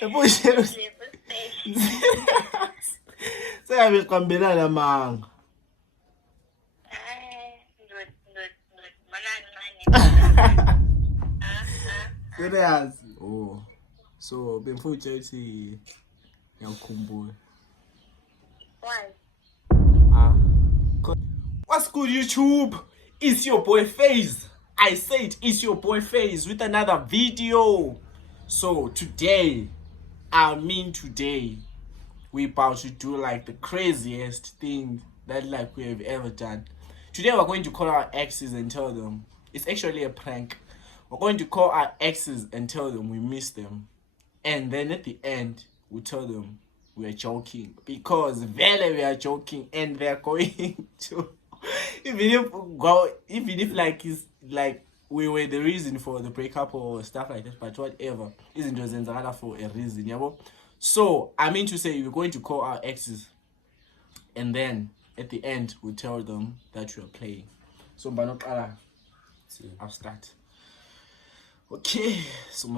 Ebushela. Seyabe qambelana manga. Serious. Oh. So bemfuthi uthi ngiyakukhumbula. Why? What's good, YouTube? It's your boy FaZe. I said it's your boy FaZe with another video. So today, we about to do like the craziest thing that like we have ever done. Today we're going to call our exes and tell them it's actually a prank. We're going to call our exes and tell them we miss them, and then at the end we tell them we're joking, because really we are joking and they're going to even if like it's like we were the reason for the breakup or stuff like that, but whatever, isn't just for a reason, yeah. So I mean to say we're going to call our exes, and then at the end we tell them that we are playing. So I'll start. Okay, so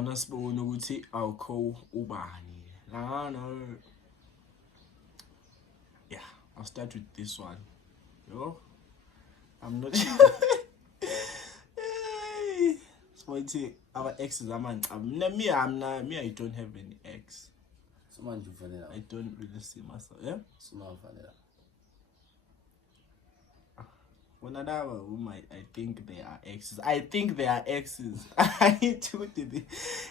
I'll call Ubani. Yeah, I'll start with this one. Yo, I'm not. Spoilty, our exes. I don't have any ex. I don't really see myself. Yeah. When I think they are exes. I think they are exes. I need to do the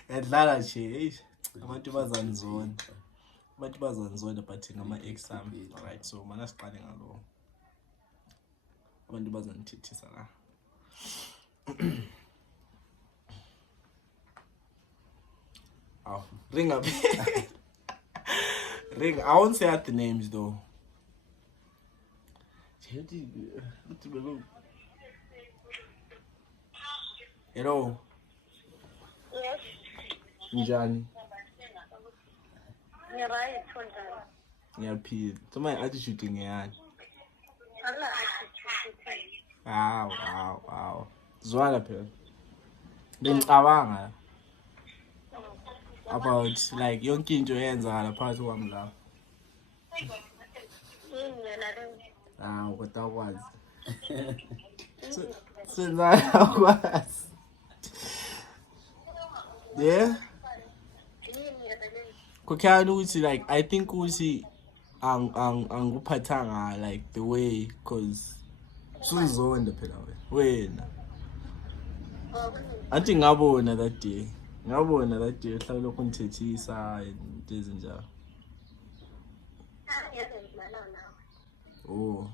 Atlanta change. Abantu bazanzona. Abantu bazanzona but ngama-ex ami. Alright, so mana siqale ngalo. Abantu bazanithethisa la. Oh, ring up. Ring. I won't say out the names though. Hello. Yes. Njani? Right, Tonda. Ngiyaphila. Soma attitude ngiyani? Allah Wow. Zwala phela. Bengicabanga about like yonke into eyenzakala phakathi kwami la. Kodwa akwazi. Yeah. Kukhanya ukuthi like I think ukuthi anguphathanga like the way, cause suzonda phela wena. Athi ngabona that day hlala lokho nithethisa into ezinjalo. Oh,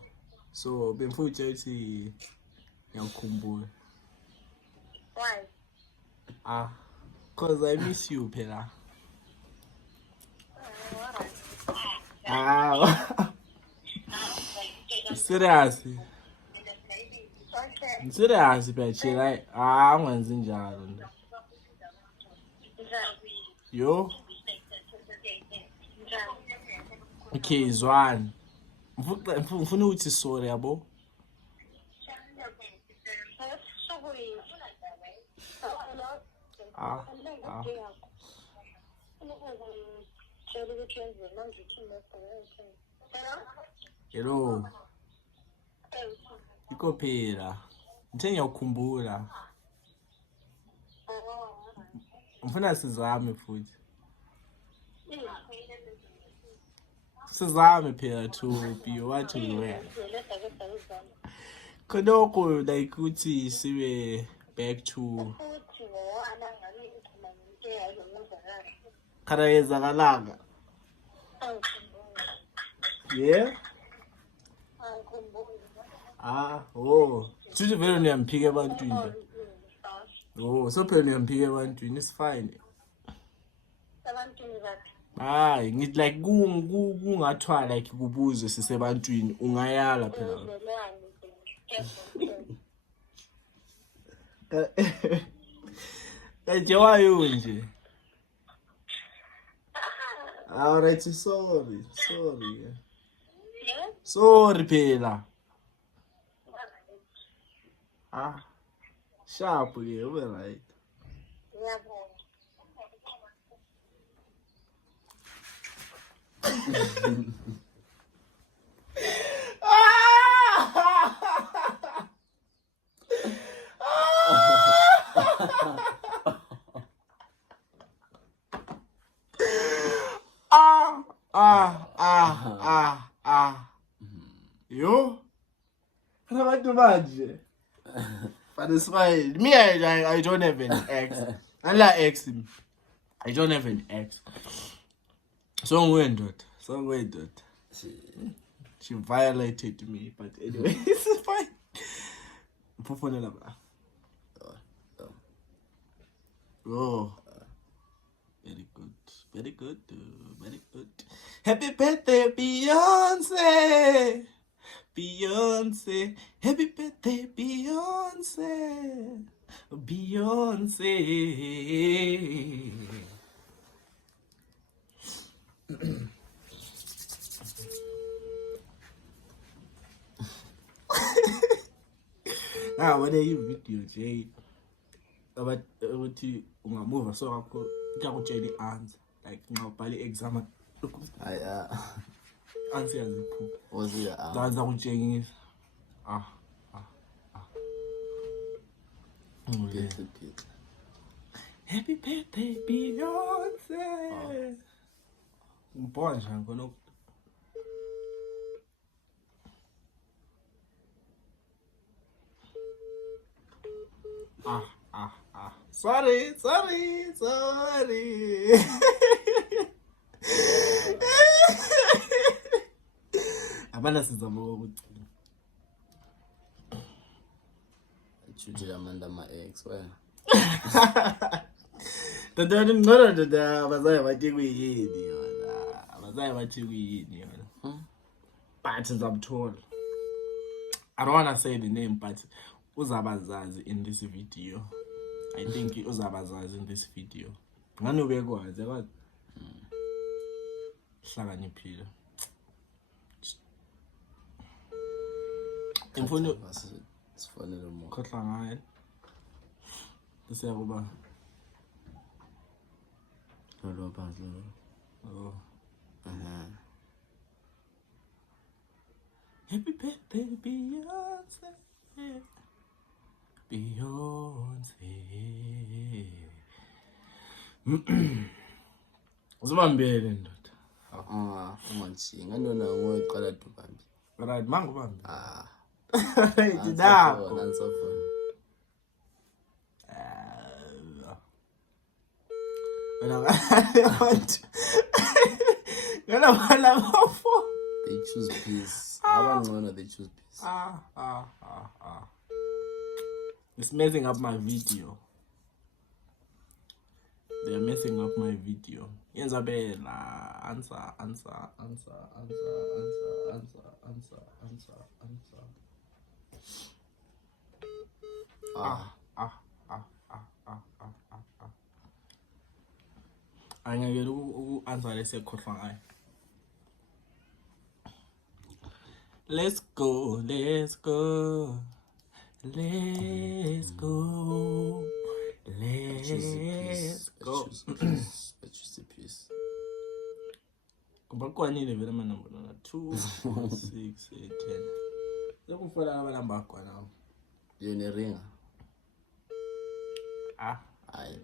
so bemfuthi uthi ngiyakukhumbula. Why? Cause I miss you phela. Serious. Okay. Serious but she like angenzi njalo. Yo. Okay, Zwan. Mfuna uthi sorry yabo. Hello. Iko phela. Ngithe ngiyakukhumbula. Mfuna sizame futhi. Sizame phela to be what we were. Kodoko like uthi sibe back to Karayeza kalanga. Yeah. Oh. Sithi vele niyamphika ebantwini. Oh, so phela niyamphika ebantwini, it's fine. Ngithi like kungathwa like kubuzwe sisebantwini ungayala phela. Nje wayo nje. Alright, sorry. Sorry phela. Sharp, yeah, we're right. Yo. Abantu manje. But it's fine. Me, I don't have an ex. Unlike ex, I don't have an ex. So when dot. She violated me, but anyway, it's fine. Oh. Very good. Happy birthday, Beyonce. Happy birthday, Beyonce. When you video Jay about ungamuva so akho ngiyakutshela i-answer like ngawubhala i-exam answer yaziphu daza kutshengisa Happy birthday Beyonce. Ngibona nje ngona Sorry. Abana sizama ukuthi Chujila manda ma ex wena. Dada ngora dada abazayi bathi kuyini yona. Abazayi bathi kuyini yona. But ngizamthola. I don't want to say the name but uzabazazi in this video. I think uzabazazi in this video. Ngani ubekwazi yakwazi. Hlakaniphile. Imfundo sifonele mo. Khohla ngaye. Siyakuba. Lo phansi lo. Oh. Happy birthday, Beyonce. Uzibambele ndoda. Unganshinga nona ngoqala dubambi. Right, mangu bambi. Dinapho. They choose peace. Abangcono they choose peace. It's messing up my video. They're messing up my video. Yenzabela. Answer. Angeke answer lesekhohlwa ngayo. Let's go. Let's go. Choose peace. Kubakwanile vele amanamba nona 2 4 6 8 10. Lokufuna abalamba akwana. Yone ringa. Ayi.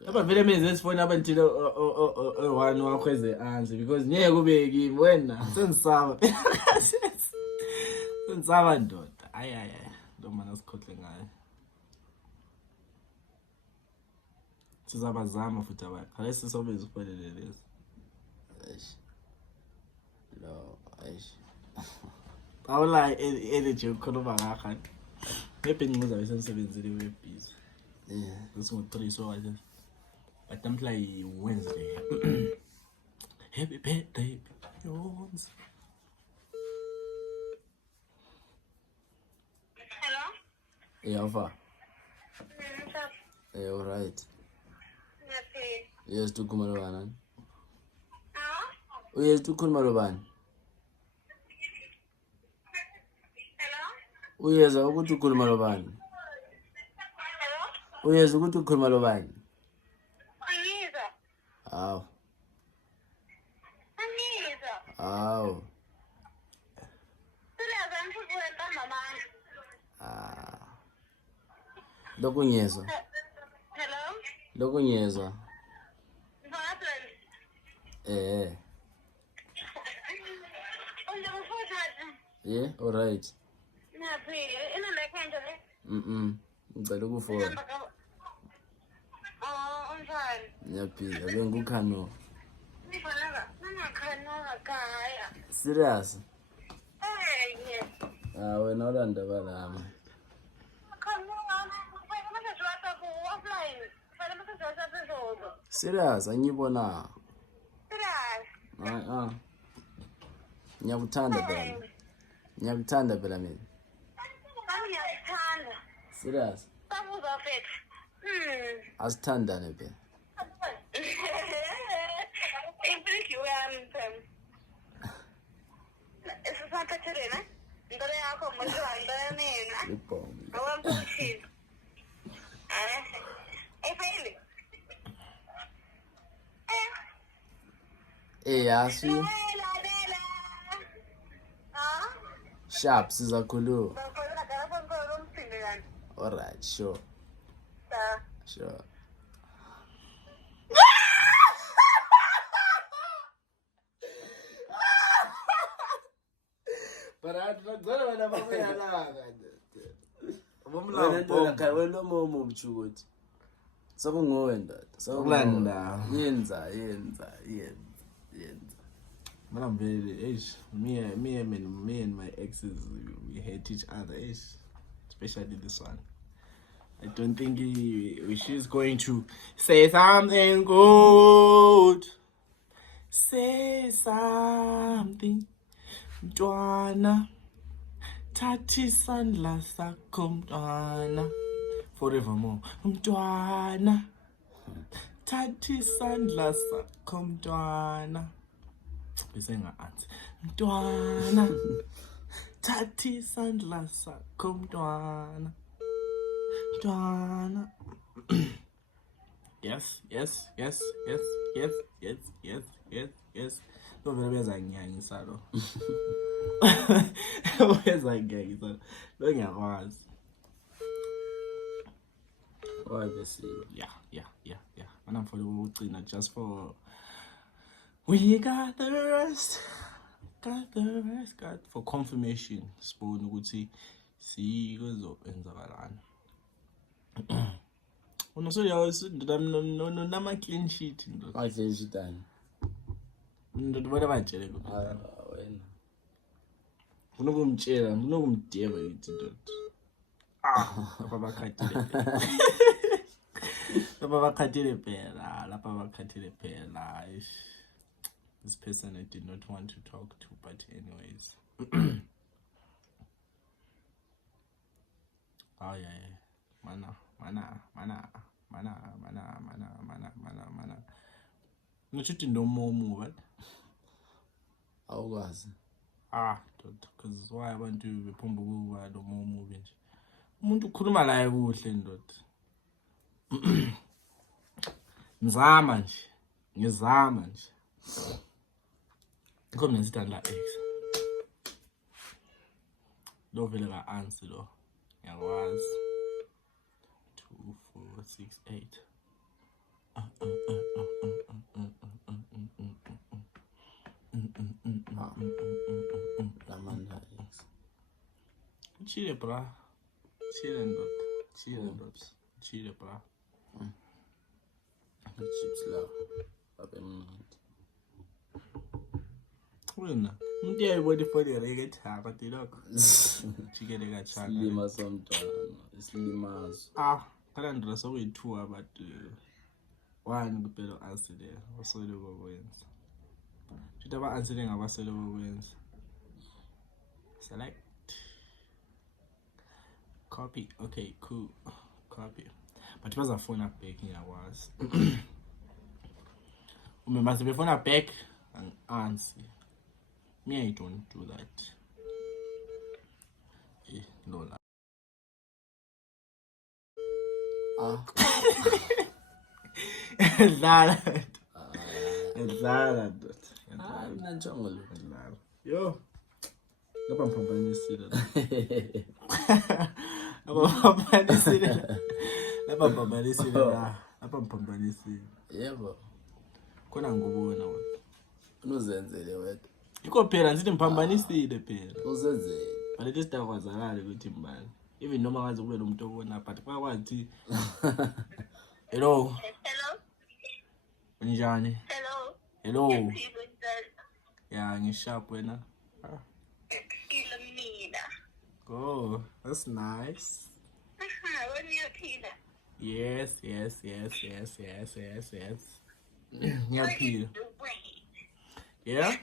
Lapha vele menze sifona abanthile one wakho eze answer because ngeke kube kimi wena sensaba. Sensaba ndoda. Ayi. Lo mana sikhohle ngayo. Sizabazama futhi abakho. Lesi sobe ziphelele lezi. Awula energy ukukhuluma ngakho. Maybe ngizobe sengisebenzile webhizi. This one 3 so I just but I'm like Wednesday. Happy birthday, Beyonce. Hello? Yava. What's up? All right. Nothing. Yes to kumalobana. Huh? Yes to kumalobana. Hello? Uyeza ukuthi ukhuluma lobani? Hello? Uyeza ukuthi ukhuluma lobani? Angiza. Hawu. Angiza. Awu. Serious, angifuthi wena mama. Lokhu ngiyezwa. Hello? Lokhu ngiyezwa. Ngaphandle. Unje mfuthatha. Yeah, alright. Naphi? Ina lekhenje le? Ngicela ukufona. Unjani? Ngiyaphila, bengukhano. Ngingakhanoka kaya. Serious? Yes. Wena ulanda lami. Serious, angiyibona. Serious. Ngiyakuthanda phela. Ngiyakuthanda phela mina. Ngiyazithanda. Serious? Sabuza fethu. Asithandane phela. Impriki yami phela. Isisaphethelwe na? Intore yakho muzihambela mina. Ibhombi. Awamphishile. Efayile. Yasi. Lela. Sharp sizakhuluma. Bakhona ngapha ngolo msindilana. Alright, sure. Sure. But I don't know what I'm saying. Wena momo mchukuthi. Sakungowenda. Ukulanda. Yenza. But I'm very, me and my exes, we hate each other, especially this one. I don't think she's going to say something good. Say something, Mntwana. Thathi isandla sakho Mntwana. Forevermore, Mntwana. Thathi isandla sakho Mntwana. Bese nga-answer. Mntwana. Thathi isandla sakho Mntwana. Mntwana. Yes. Lo vele bezangiyangisa lo. Bezangiyangisa lo. Lo ngiyakwazi. Why bese? Yeah. Mana mfolo ukugcina just for we got the rest for confirmation. Sibone ukuthi sikuzobenzakalana. Unosoyawo nama clean sheet ndo. Clean sheet ani? Ndo bana batshele ko. Wena. Unokumtshela, unokumdeba yithi ndo. Lapha bakhathile phela. This person I did not want to talk to, but anyways. Oh yeah. Mana. Ngithi no more what? Awukwazi. Because why abantu bephumba ukuba no more movie nje. Umuntu ukhuluma la kuhle ndoda. Ngizama nje. Ngikho ngisithanda la ex. Lo vele ka answer lo. Ngiyakwazi. 2 4 6 8. Lamanda ex. Chile bra. Chile bra. Chips la. Babe mnandi. Wena, umuntu uyayibona ifoni reke thaka tiloko. Chikele ka chaka. Silima somntwana, isilimazo. Kala ndira sokuyi2 but one kuphela answer there. Wasole kokwenza. Futhi aba answer ngabasele kokwenza. Select. Copy. Okay, cool. Copy. But bazafona back ngiyakwazi. Must be phone back and answer. Me, I don't do that. No. Dlala. Nanjongo lo. Yo. Lapha mphambanisile. Lapha mphambanisile. Yebo. Khona ngikubona wena. Unuzenzele wena. Yikho phela ngithi mphambanisile phela. Uzenzele. Baleke sidakwazakala ukuthi mbani. Even noma ngaze kube lo muntu obona but kwakwathi hello. Hello. Unjani? Hello. Hello. Yeah, ngisharp wena. Phila mina. Oh, that's nice. Wena uyaphila? Yes. Ngiyaphila. Yeah?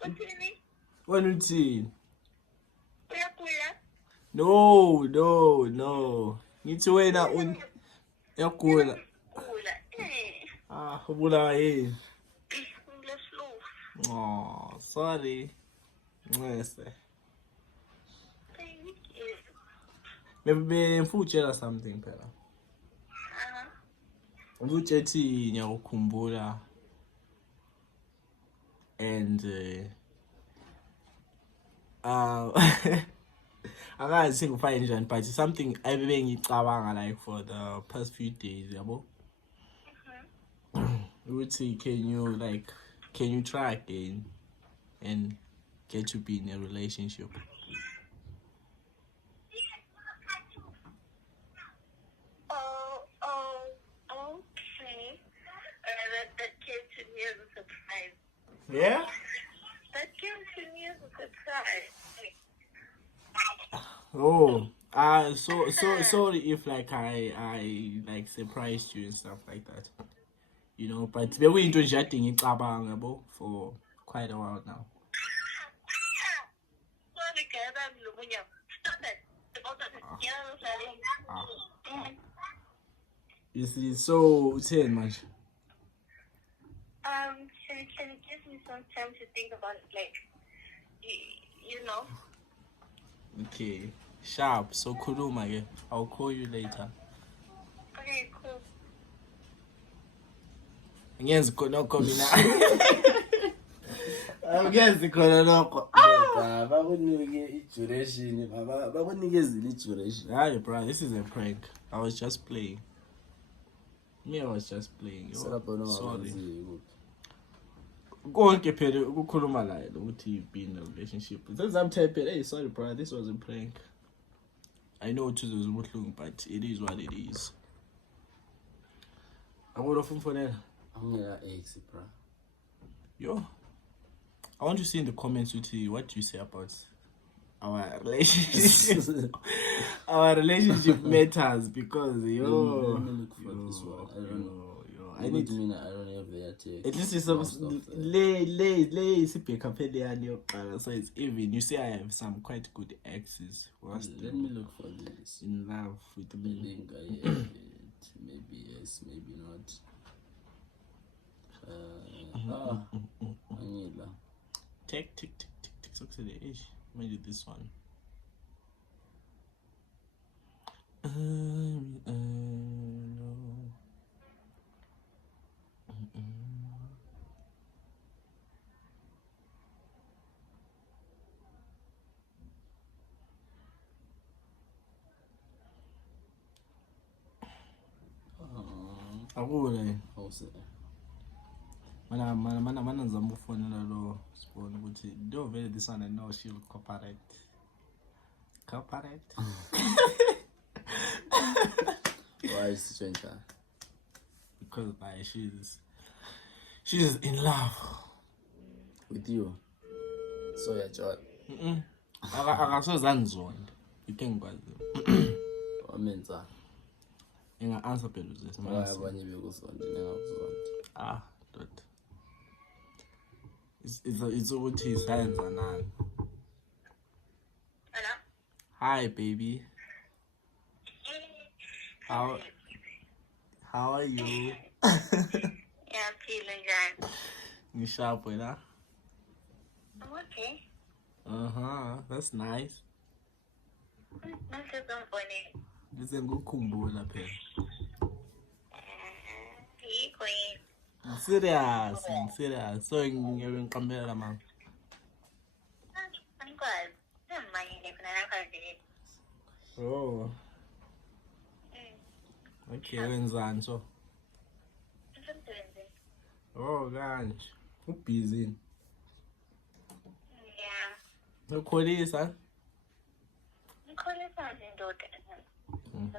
Uthini? Wena uthini? Uyagula? No. Ngithi wena uyagula. Gula. Ubulawa yini? Ngile-flu. Oh, sorry. Ngese. Thank you. Maybe mfutshela something phela. Ukuthi ngiyakukhumbula and akazi singifanye njani but something ayibe ngicabanga like for the past few days yabo. Ukuthi can you try again and get to be in a relationship? Okay. That came to me as a surprise. Yeah? That came to me as a surprise. Oh, so sorry if like I like surprised you and stuff like that, you know. But we into chatting ngicabanga yabo for quite a while now. Sorry, guys, I'm Lumunya. Stop that. You see, so 10 much. Can you give me some time to think about it? Like, you know. Okay, sharp. So kuluma ke. I'll call you later. Okay, cool. Ngenzi khona ukho mina. Ngenzi khona lokho. Bakunike i-duration, bakunikezile i-duration. Hi, bro, this is a prank. I was just playing. I was just playing. Sorry. Konke phela ukukhuluma la ukuthi you've been in a relationship. Since I'm typing, hey, sorry, bro, this was a prank. I know it was ubuhlungu, but it is what it is. I'm going to phone. I'm gonna ex, bro. Yo, I want to see in the comments what do you say about our relationship. Our relationship matters because Let me look for this one. I don't know. I don't have their take. At least it's some so it's even. You see, I have some quite good exes. Let me look for this. In love with I me. think I have it. Maybe yes, maybe not. Anila. Tick. So to the age. Maybe this one. No. Akule. How's it? Mana ngizama ufonela lo sibone ukuthi do vele this one I know she'll cooperate. Why is it strange? Because like she's in love With you? So yeah, John. Akasozanzonda. You can go. Wamenza. Inga answer phela this man. Abanye bekuzonda ngakuzonda. Dot. It's ukuthi sayenza nani. Hello? Hi baby. How are you? Yeah, I'm feeling good. Ngisharp wena. I'm okay. That's nice. Not so funny. Bese ngikukhumbula phela. Queen. Serious. So ngiyabe ngiqambela mama. Oh. Okay, wenzani so? Ngisemsebenzini. Oh, kanje. Ubusy. Yeah. Ukholisa? Ngikholisa nje ndoda.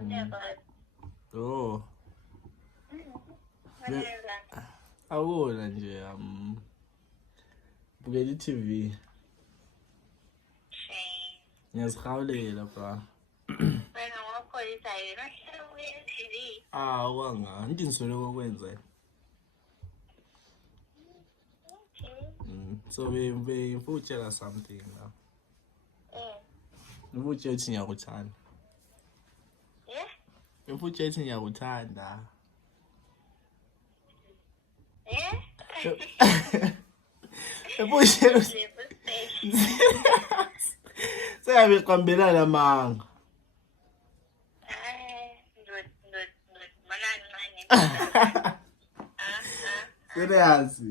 Ngiyakwazi. Oh. Wenzani? Awula nje bukela i-TV. Shame. Ngiyazihawulela bra. Wena ngokholisa yena uhlala TV. Wanga, ntisole kokwenza. Okay. So we futshela something now. Mfutshela uthi ngiyakuthanda. Yeah? Mfutshela uthi ngiyakuthanda. Yeah? Mfutshela Seyabe siqambelana manga. Serious.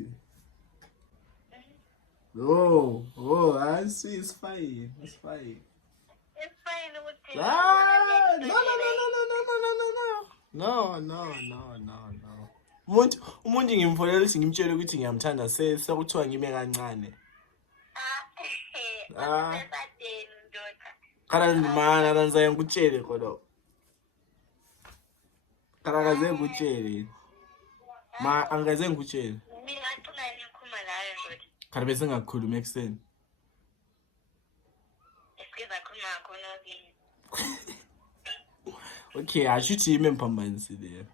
I see, it's fine. It's fine. It's fine. No. Umuntu ngimfonela ukuthi ngimtshele ukuthi ngiyamthanda sekuthiwa ngime kancane. Khala ndimana kanzaye ngikutshele kodwa. Khala kaze ngikutshele. Angaze ngikutshele. Mina ngicela ngikhuluma nawe ndoda. Khala bese ngakukhuluma ekseni. Esizakhuluma khona kimi. Okay, ashuthi yimi emphambanisile.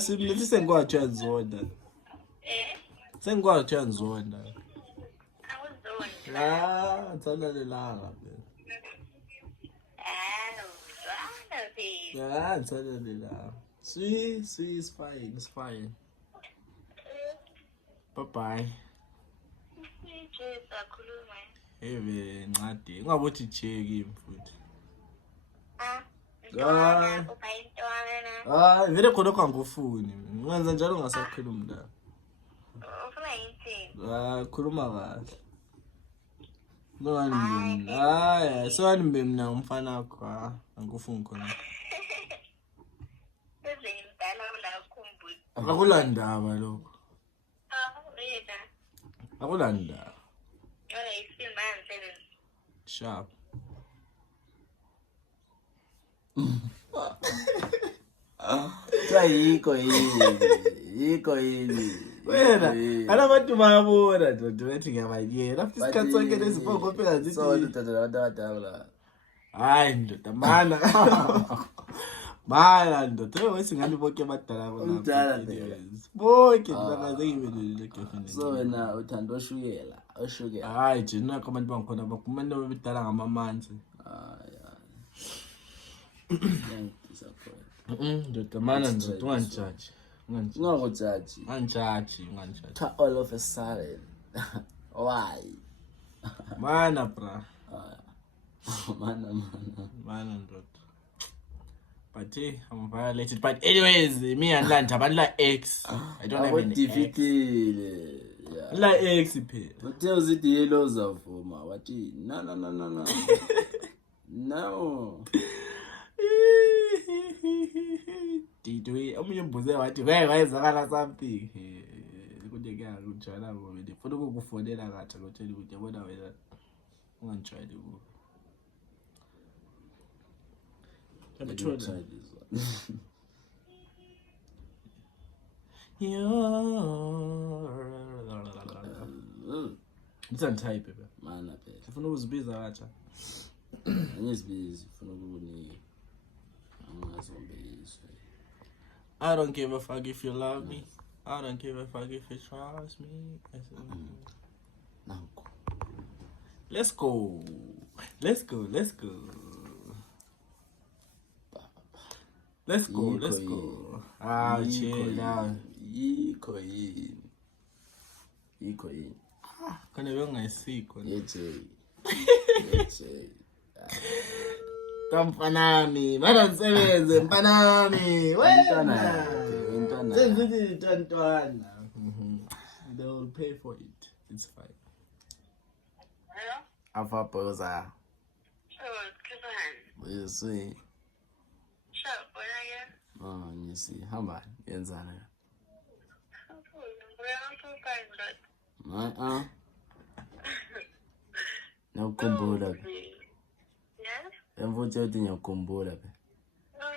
Simlethi sengikwathi uyazonda. Sengikwathi uyazonda. Awuzona. Thanda lelanga. Thanda lelanga. Sweet, it's fine. Bye. Eve ncadi. Ungabothi cheki mfuthu. Vele khona kwangufuni. Ungenza njalo ungasakhulumi la. Ufuna yini? Khuluma kahle. Nongani so mina umfana wakho angikufuni khona. Ezimdala ulakhumbuza. Akulandaba lokho. Wena. Akulandaba. Yona isimanje seven. Sharp. Yiko yini. Wena, alabantu bayabona ndoda bethi ngiyabayela. After isikhathi sonke lezibongo phela zithi. So ndoda. Hayi ndoda mana ndoda wesingani bonke badala bona. Umdala phela. Bonke ngakaze ngibelele girlfriend. So wena uthanda oshukela. Hayi nje nakho abantu bangikhona bakumane bebedala ngamamanzi. Ndoda mana ndoda ungangijudge. Ungangijudge. All of a sudden. Why? Mana bra. Mana ndoda. But I'm violated. But anyways, me and Land have like X. I don't have any X. Yeah. Like X phela. Uthels it yellow zavuma. Wathi no. No. Didwe omunye umbuze wathi wayezakala something. Kude ke unjala ngoba ngifuna ukukufonela kahle ngotshela ukuthi yabona wena ungangijwayeli ku. It's untype baby. Mana phela. Ufuna ukuzibiza kacha. Ngizibiza ufuna ukunika. Angazombeliswe. I don't give a fuck if you love me. I don't give a fuck if you trust me. Nanko. Let's go. Chill out. Yiko yini. Kana bengayisikho. Yeje. Kamfanami, bananisebenze mfanami. Wena. Intwana. Sengithi ntwana. They will pay for it. It's fine. Hello? Afaposa. Oh, Clifford. You see. Sure, where are you? Oh, you see. How about Yenzana? No kumbuda. Yes? Emvucho ti nyakumbuda pe. No. I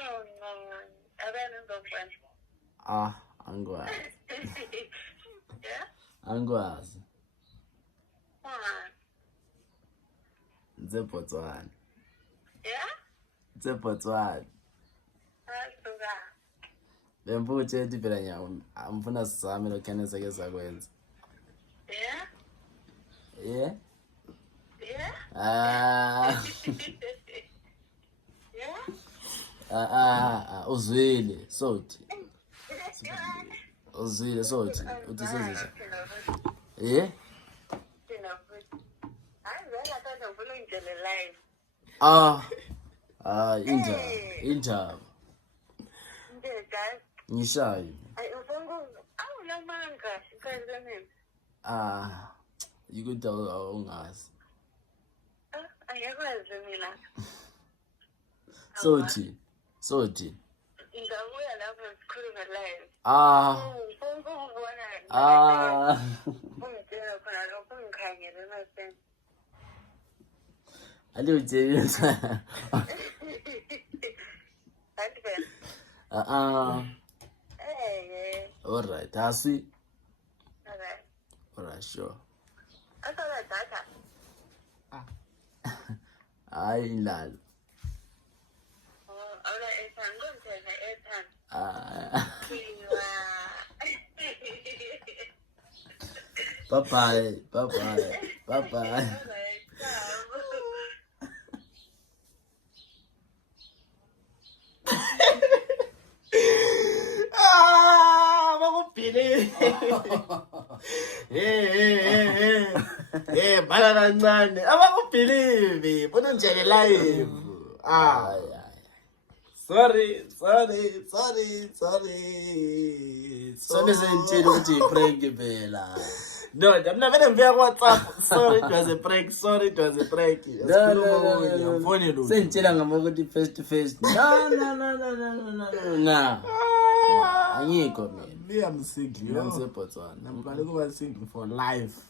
don't know. Ah, angwazi. Yeah? Angwazi. Why? Nzepotwana. Yeah? Nzepotwana. Emvucho ti phela amfuna sizame lokhane sake sakwenza. Yeah? Yeah? Yeah? Yeah? Uzwile sothi. Uzwile sothi. Uthi sezisha. Yeah? Injaba. Ngishayo. You could tell ungazi. Sothi. Aliujenza. Alright, asi. Alright, sure. Hayi indlalo. Bye-bye. Hey, bala kancane. Abakubelieve. Bona njeke live. Sorry. Sonke sentshile ukuthi iprank phela. No, I'm not gonna be on WhatsApp. Sorry, it was a prank. No. Sentshela ngamokuthi face to face. No. Angikho mina. Me, I'm single. I'm Botswana. I'm going single for life.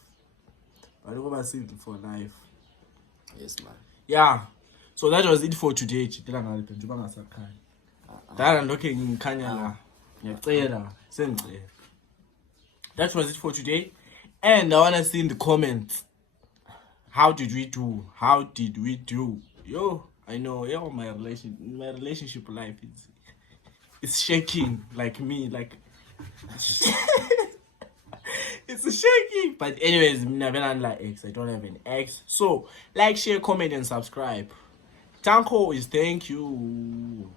Yes, man. Yeah. So that was it for today. That was it for today. And I want to see in the comments, how did we do? Yo, I know, my relationship life is shaking like me, like it's shaking. But anyways, I don't have an ex. So like, share, comment, and subscribe. Tanko is thank you.